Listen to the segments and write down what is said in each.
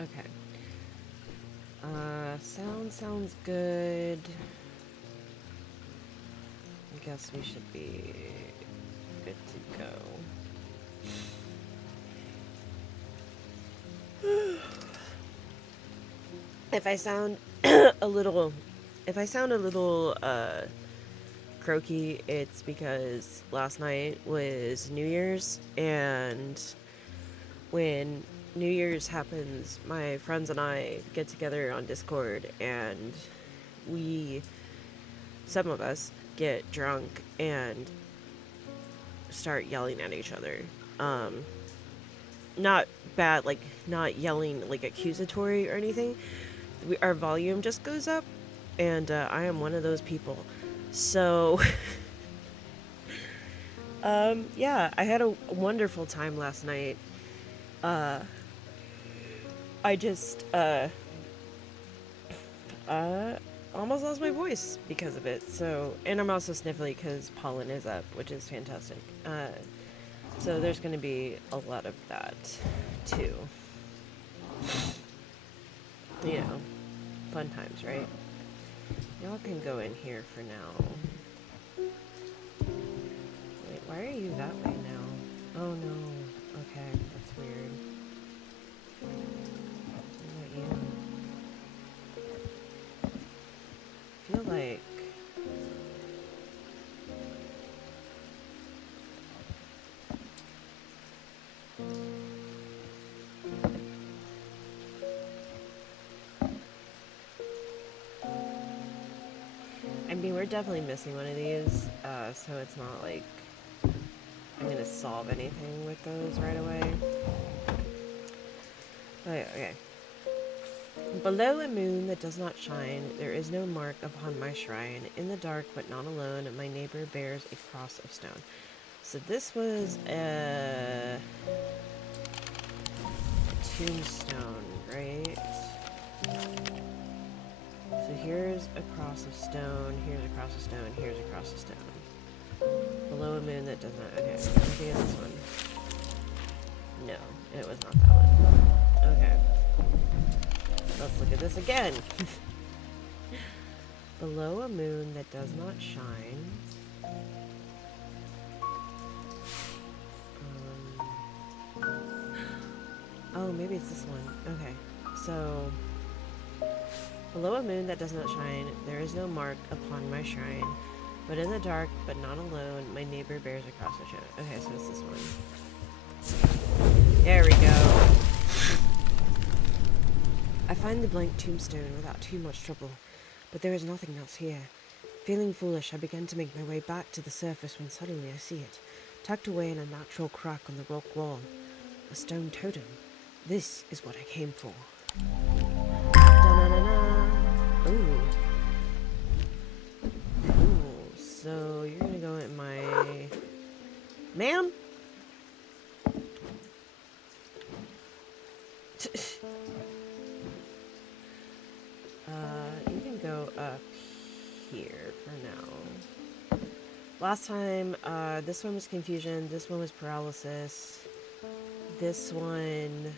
Okay. Sounds good. I guess we should be good to go. If I sound a little croaky, it's because last night was New Year's, and when New Year's happens, my friends and I get together on Discord, and we, some of us, get drunk and start yelling at each other. Um, Not bad, like, not yelling, like, accusatory or anything. Our volume just goes up, and I am one of those people. So, yeah, I had a wonderful time last night. Uh, I just, uh, almost lost my voice because of it. So, and I'm also sniffly because pollen is up, which is fantastic. So there's going to be a lot of that, too. You know, fun times, right? Y'all can go in here for now. Wait, why are you that way now? Oh no. Okay, that's weird. What about you? I feel like... I mean, we're definitely missing one of these, so it's not like I'm gonna solve anything with those right away. But, okay. Below a moon that does not shine, there is no mark upon my shrine. In the dark, but not alone, my neighbor bears a cross of stone. So this was a tombstone, right? So here's a cross of stone, here's a cross of stone, here's a cross of stone. Below a moon that does not... Okay, maybe it's this one. No, it was not that one. Okay. Let's look at this again. Below a moon that does not shine. Oh, maybe it's this one. Okay. So, below a moon that does not shine, there is no mark upon my shrine. But in the dark, but not alone, my neighbor bears a cross of stone. Okay, so it's this one. There we go. I find the blank tombstone without too much trouble, but there is nothing else here. Feeling foolish, I begin to make my way back to the surface when suddenly I see it, tucked away in a natural crack on the rock wall. A stone totem. This is what I came for. Da-na-na-na. Ooh. Cool. So you're gonna go in my... Ma'am? You can go up here for now. Last time, this one was confusion, this one was paralysis, this one...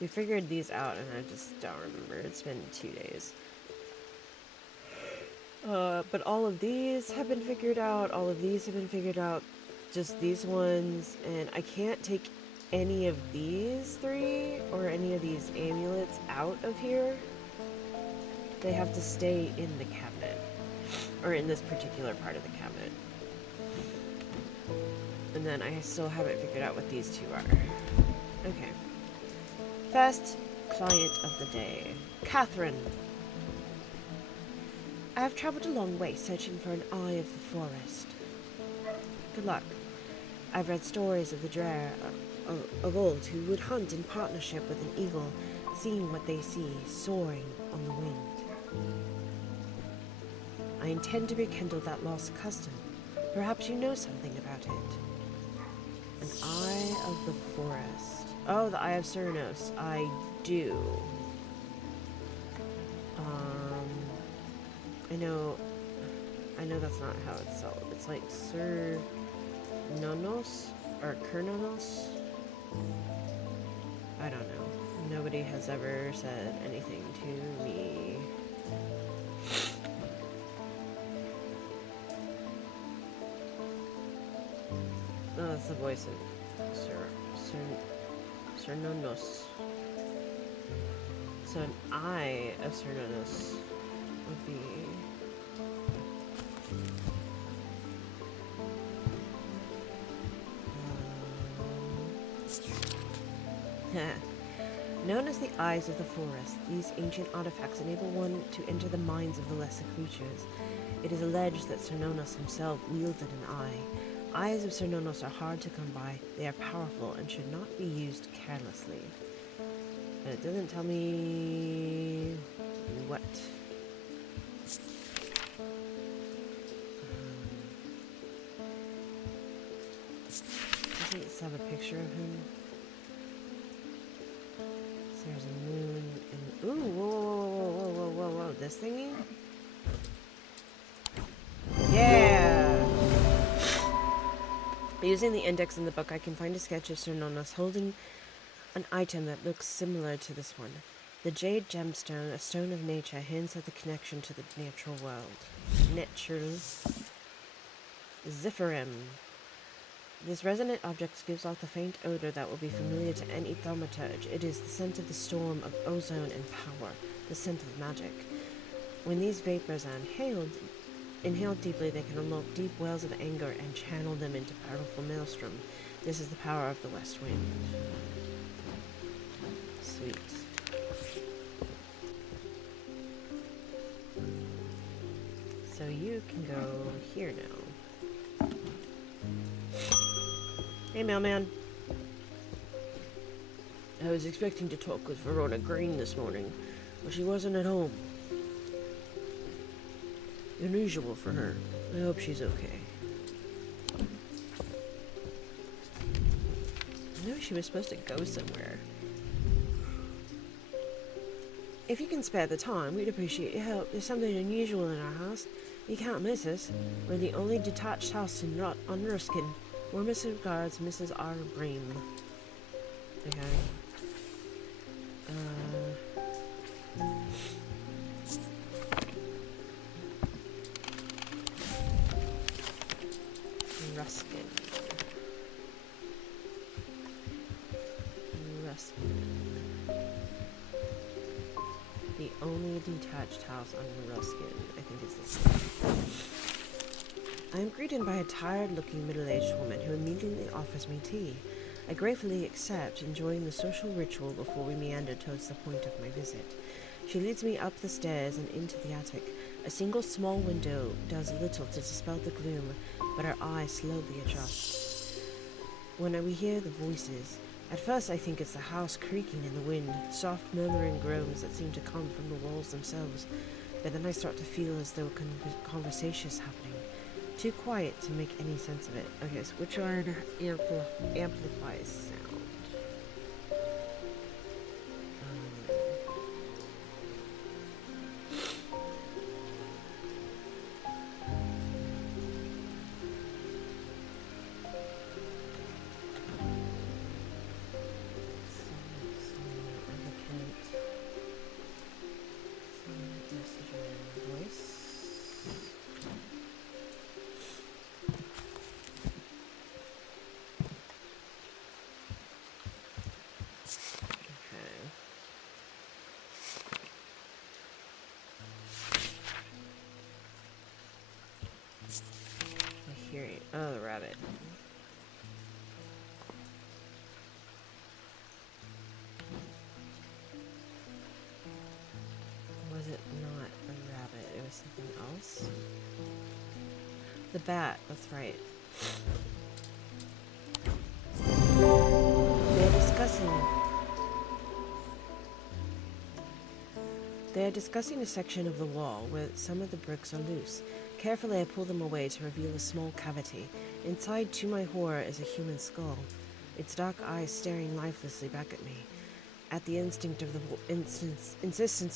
We figured these out and I just don't remember. It's been 2 days. But all of these have been figured out, all of these have been figured out, just these ones, and I can't take any of these 3 or any of these amulets out of here. They have to stay in the cabinet, or in this particular part of the cabinet. And then I still haven't figured out what these 2 are. Okay. First client of the day, Catherine. I have traveled a long way searching for an eye of the forest. Good luck. I've read stories of the Drer of old who would hunt in partnership with an eagle, seeing what they see, soaring on the wind. I intend to rekindle that lost custom. Perhaps you know something about it. An eye of the forest. Oh, the Eye of Cernus. I do. I know that's not how it's spelled. It's like Sir Nonos or Kernonos. I don't know. Nobody has ever said anything to me. Oh, that's the voice of Cernunnos. So an eye of Cernunnos would be... Known as the Eyes of the Forest, these ancient artifacts enable one to enter the minds of the lesser creatures. It is alleged that Cernunnos himself wielded an eye. Eyes of Cernunnos are hard to come by. They are powerful and should not be used carelessly. But it doesn't tell me what. Doesn't it have a picture of him? So there's a moon and ooh, whoa, this thingy? Yeah! Using the index in the book, I can find a sketch of Cernunnos holding an item that looks similar to this one. The jade gemstone, a stone of nature, hints at the connection to the natural world. Natural. Zephyrim. This resonant object gives off the faint odor that will be familiar to any thaumaturge. It is the scent of the storm of ozone and power, the scent of magic. When these vapors are inhaled deeply, they can unlock deep wells of anger and channel them into powerful maelstrom. This is the power of the west wind. Sweet. So you can go here now. Hey, mailman. I was expecting to talk with Verona Green this morning, but she wasn't at home. Unusual for her. I hope she's okay. I know she was supposed to go somewhere. If you can spare the time, we'd appreciate your help. There's something unusual in our house. You can't miss us. We're the only detached house on Ruskin. Warmest regards, Mrs. R. Bream. Okay. Ruskin. The only detached house on Ruskin, I think is this one. I am greeted by a tired-looking middle-aged woman who immediately offers me tea. I gratefully accept, enjoying the social ritual before we meander towards the point of my visit. She leads me up the stairs and into the attic. A single small window does little to dispel the gloom, but our eyes slowly adjust. When we hear the voices, at first I think it's the house creaking in the wind, soft murmuring groans that seem to come from the walls themselves, but then I start to feel as though a conversation is happening. Too quiet to make any sense of it. Okay, so which one amplifies sound? Oh, the rabbit. Was it not a rabbit? It was something else? The bat, that's right. They are discussing a section of the wall where some of the bricks are loose. Carefully, I pull them away to reveal a small cavity. Inside, to my horror, is a human skull, its dark eyes staring lifelessly back at me. At the insistence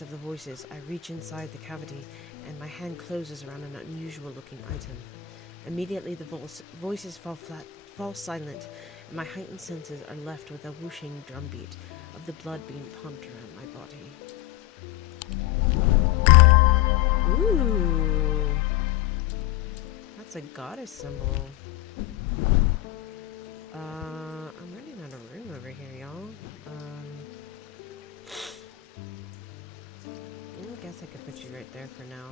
of the voices, I reach inside the cavity, and my hand closes around an unusual-looking item. Immediately, the voices fall silent, and my heightened senses are left with a whooshing drumbeat. A the blood being pumped around my body. Ooh. That's a goddess symbol. I'm running out of room over here, y'all. I guess I could put you right there for now.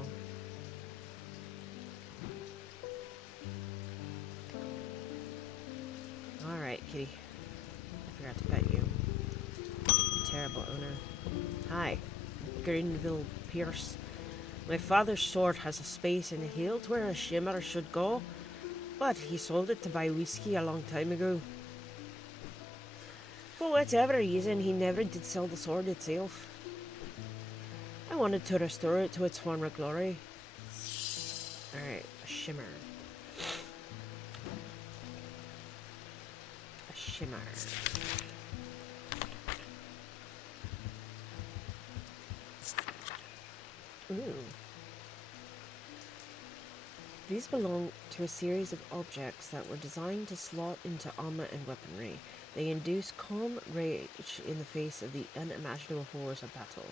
Alright, kitty. I forgot to pet you. Terrible owner. Hi, Greenville Pierce. My father's sword has a space in the hilt where a shimmer should go, but he sold it to buy whiskey a long time ago. For whatever reason, he never did sell the sword itself. I wanted to restore it to its former glory. Alright, a shimmer. A shimmer. Ooh. These belong to a series of objects that were designed to slot into armor and weaponry. They induce calm rage in the face of the unimaginable horrors of battle,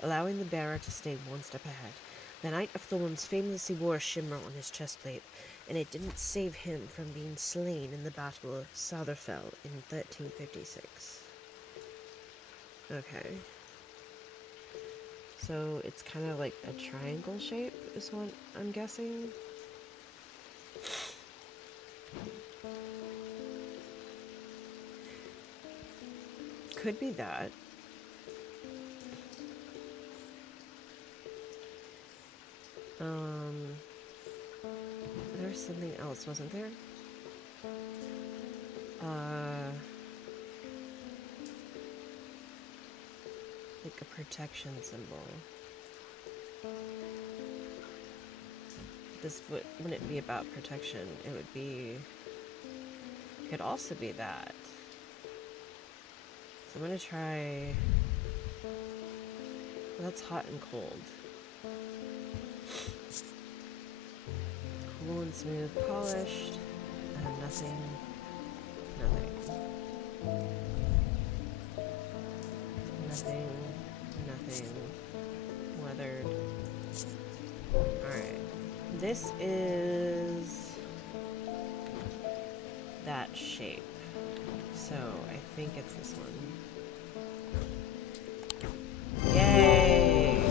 allowing the bearer to stay one step ahead. The Knight of Thorns famously wore a shimmer on his chestplate, and it didn't save him from being slain in the Battle of Southerfell in 1356. Okay. So it's kind of like a triangle shape, is what I'm guessing. Could be that. There's something else, wasn't there? Like a protection symbol. This wouldn't be about protection. It would be... Could also be that. So I'm gonna try... Well, that's hot and cold. Cool and smooth, polished. Nothing. Nothing. Weathered. Alright. This is that shape. So I think it's this one. Yay!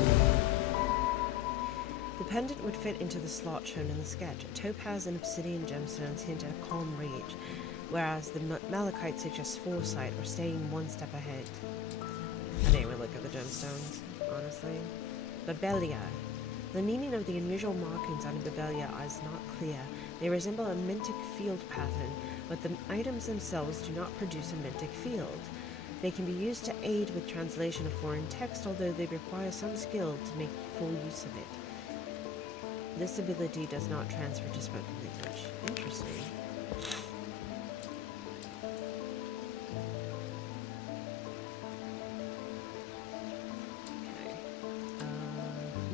The pendant would fit into the slot shown in the sketch. Topaz and obsidian gemstones hint at a calm rage, whereas the malachite suggests foresight or staying one step ahead. I didn't even look at the gemstones, honestly. Babelia. The meaning of the unusual markings on Babelia is not clear. They resemble a mintic field pattern, but the items themselves do not produce a mintic field. They can be used to aid with translation of foreign text, although they require some skill to make full use of it. This ability does not transfer to spoken language. Interesting.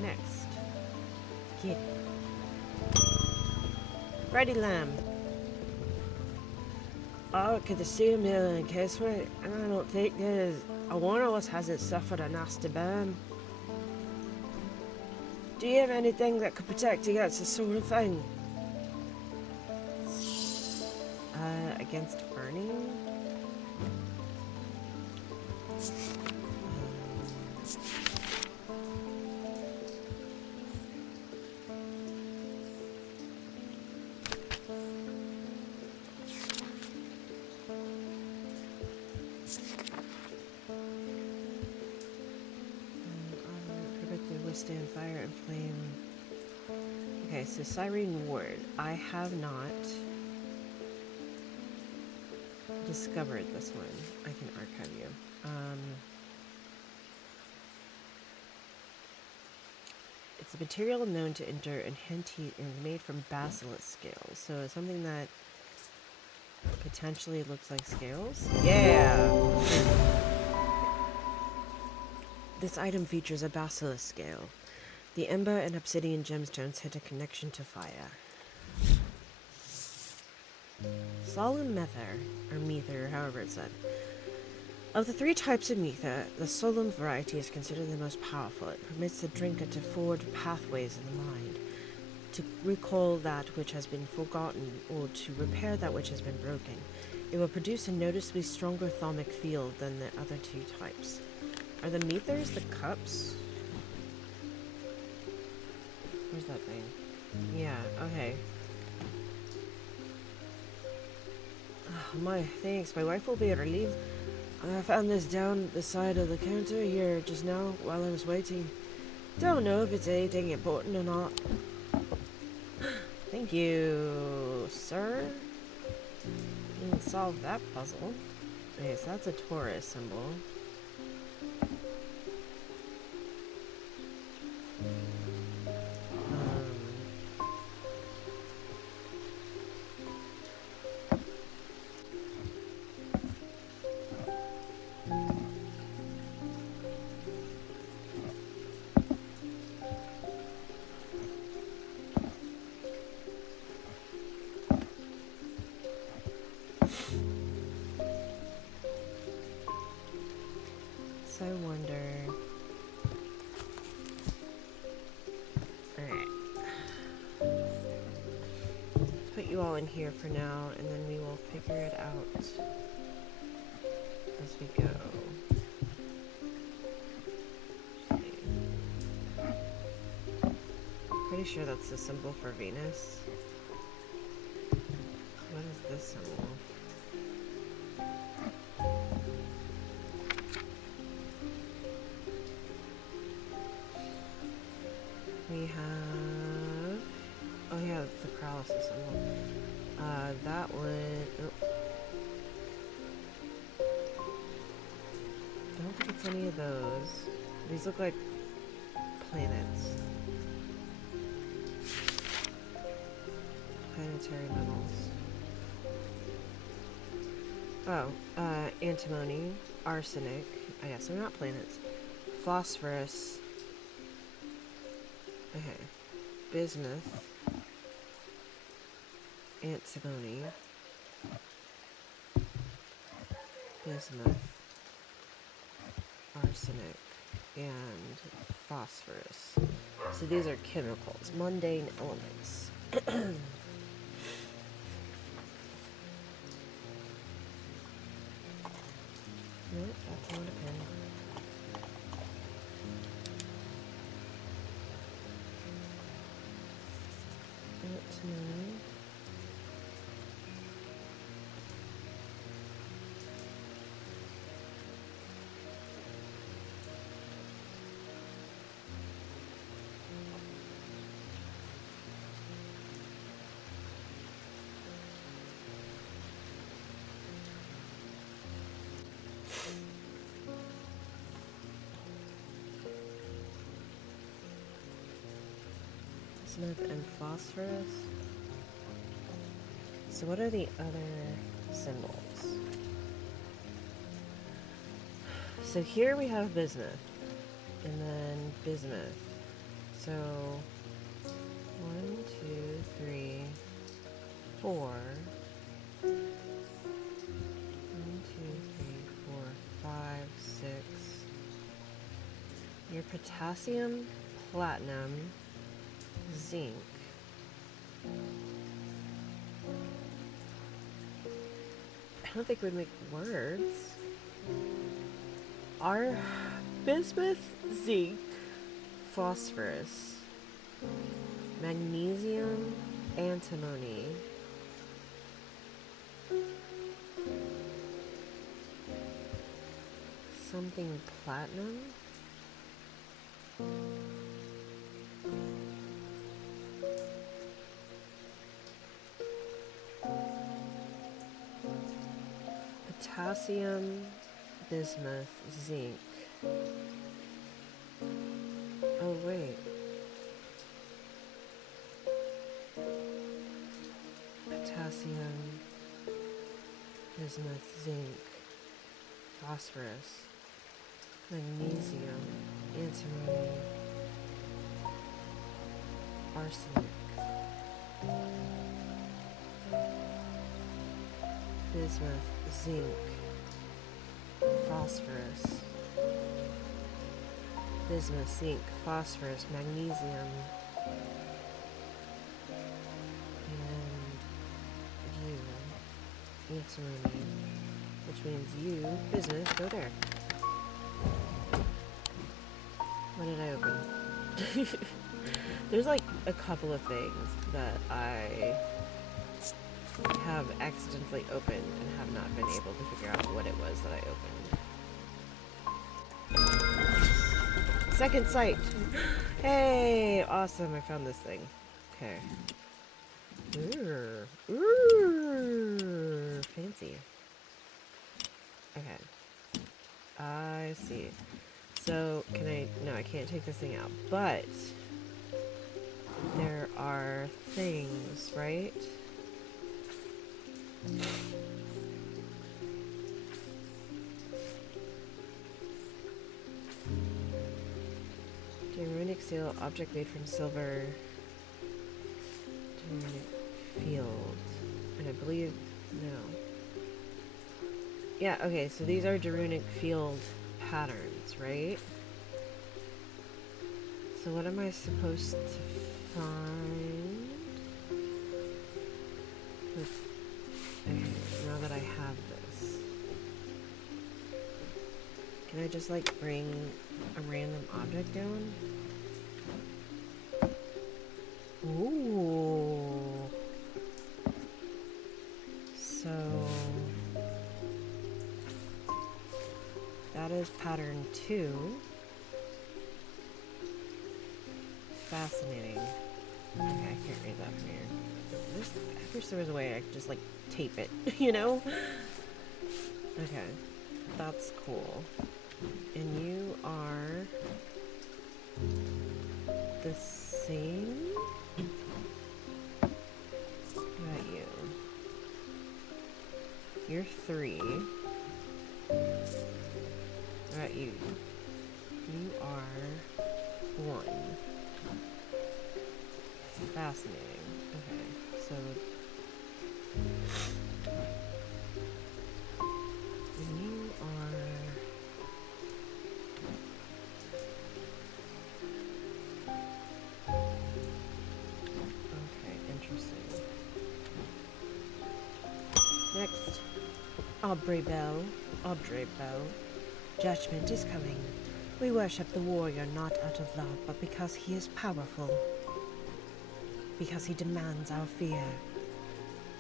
Next. Kid. Freddy Lamb. Oh, could the steel mill in Caseway? I don't think there's... one of us hasn't suffered a nasty burn. Do you have anything that could protect against this sort of thing? Against burning? Withstand fire and flame. Okay, so Cyrene Ward. I have not discovered this one. I can archive you. It's a material known to endure intense heat and is made from basilisk scales. So it's something that potentially looks like scales. Yeah! This item features a basilisk scale. The ember and obsidian gemstones hint a connection to fire. Solemn Mether, or Mether, however it's said. Of the three types of ether, the solemn variety is considered the most powerful. It permits the drinker to forge pathways in the mind, to recall that which has been forgotten, or to repair that which has been broken. It will produce a noticeably stronger thermic field than the other two types. Are the methers the cups? Where's that thing? Yeah, okay. Thanks. My wife will be relieved. I found this down the side of the counter here just now while I was waiting. Don't know if it's anything important or not. Thank you, sir. Didn't solve that puzzle. Okay, so that's a Taurus symbol. So I wonder... Alright. Put you all in here for now, and then we will figure it out as we go. Pretty sure that's the symbol for Venus. What is this symbol? We have... Oh yeah, it's the paralysis symbol. That one... Oh. Don't think it's any of those. These look like planets. Planetary metals. Oh, antimony, arsenic. I guess they're not planets. Phosphorus. Okay. Bismuth. Antimony. Bismuth. Arsenic. And phosphorus. So these are chemicals. Mundane elements. Nope, that's not a pen. Antimony. Bismuth and phosphorus. So what are the other symbols? So here we have bismuth, and then bismuth. So 1, 2, 3, 4. 1, 2, 3, 4, 5, 6. Your potassium, platinum, zinc. I don't think it would make words. Our bismuth, zinc, phosphorus, magnesium, antimony, something platinum. Potassium, bismuth, zinc. Oh, wait. Potassium, bismuth, zinc, phosphorus, magnesium, antimony, arsenic, bismuth, zinc, Phosphorus. Bismuth, zinc, phosphorus, magnesium, and you, antimony, which means you, bismuth, go there. What did I open? There's like a couple of things that I have accidentally opened and have not been able to figure out what it was that I opened. Second sight! Hey! Awesome, I found this thing. Okay. Ooh, fancy. Okay. I see. So, can I... No, I can't take this thing out. But... there are things, right? Runic seal, object made from silver. Runic field. And I believe... no. Yeah, okay, so these are Runic field patterns, right? So what am I supposed to find? Okay, now that I have this. Can I just, like, bring a random object down? Ooh. So... that is pattern 2. Fascinating. Okay, I can't read that from here. I wish there was a way I could just, like, tape it, you know? Okay. That's cool. And you are... the same? What about you? You're 3. What about you? You are 1. Fascinating. Okay, so... and you are... okay, interesting. Next. Aubrey Bell. Judgment is coming. We worship the warrior not out of love, but because he is powerful. Because he demands our fear.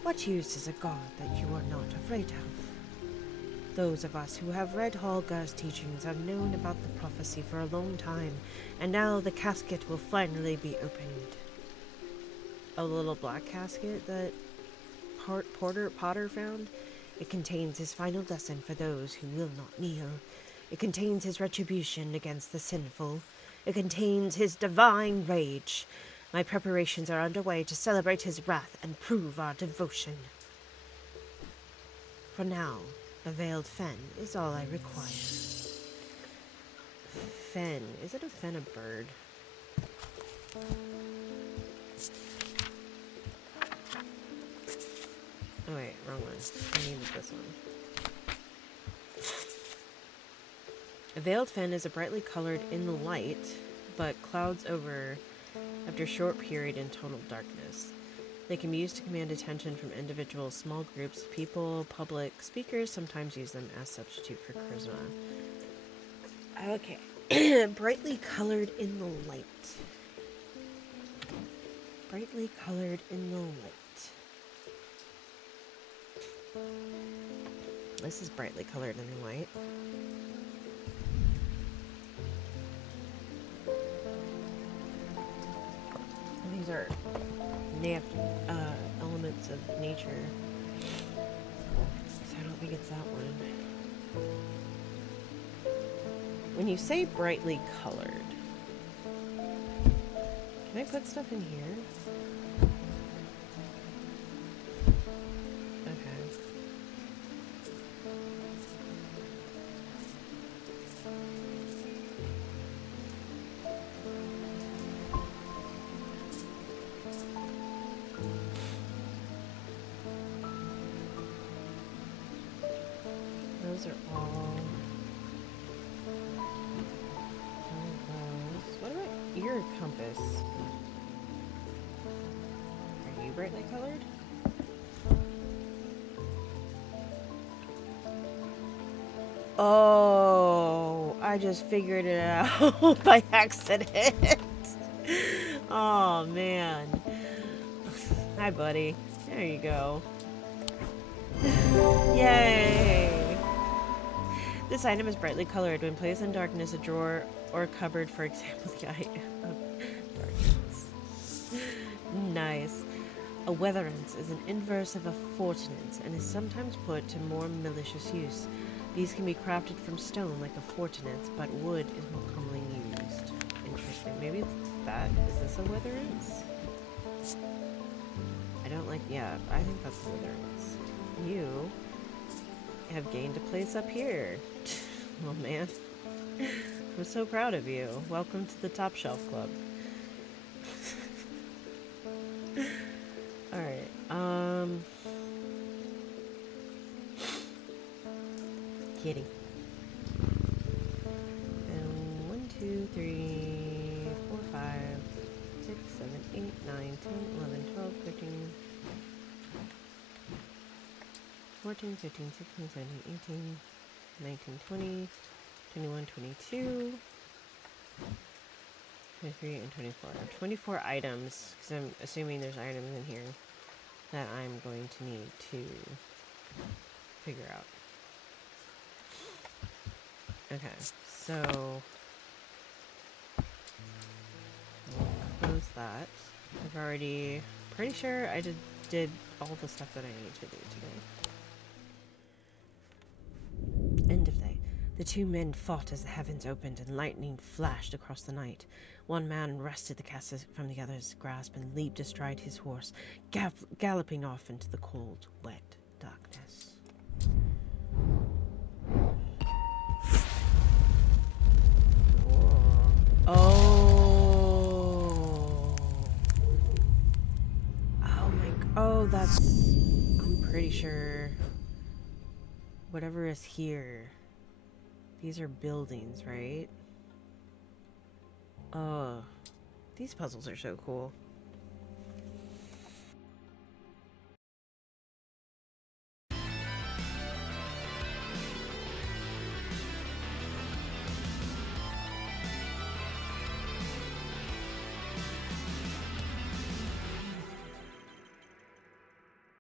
What use is a god that you are not afraid of? Those of us who have read Holgar's teachings have known about the prophecy for a long time, and now the casket will finally be opened. A little black casket that Potter found? It contains his final lesson for those who will not kneel. It contains his retribution against the sinful. It contains his divine rage. My preparations are underway to celebrate his wrath and prove our devotion. For now, a veiled fen is all I require. Fen. Is it a fen a bird? Oh wait, wrong one. I needed this one. A veiled fen is a brightly colored in the light, but clouds over after a short period in total darkness. They can be used to command attention from individuals, small groups, people, public speakers sometimes use them as substitute for charisma. Okay. Brightly colored in the light. Brightly colored in the light. This is brightly colored in the light. And these are elements of nature. So I don't think it's that one. When you say brightly colored, can I put stuff in here? Those are all there a compass? Are you brightly colored? Oh, I just figured it out by accident. Oh, man. Hi, buddy. There you go. Yay! This item is brightly colored. When placed in darkness, a drawer or cupboard, for example, the eye of darkness. Nice. A weatherance is an inverse of a fortinance and is sometimes put to more malicious use. These can be crafted from stone like a fortinance, but wood is more commonly used. Interesting. Maybe it's that. Is this a weatherance? I don't like... Yeah, I think that's a weatherance. You have gained a place up here. Oh, man. I'm so proud of you. Welcome to the Top Shelf Club. Alright, kitty. And 1, 2, 3, 4, 5, 6, 7, 8, 9, 10, 11, 12, 13, 14, 15, 16, 17, 18, 19, 20, 21, 22, 23, and 24. 24 items, because I'm assuming there's items in here that I'm going to need to figure out. Okay, so we'll close that. I've already, pretty sure I did all the stuff that I need to do today. End of day. The two men fought as the heavens opened and lightning flashed across the night. One man wrested the castle from the other's grasp and leaped astride his horse, galloping off into the cold, wet darkness. Oh. Oh my... Oh, that's... I'm pretty sure... Whatever is here... These are buildings, right? Oh, these puzzles are so cool.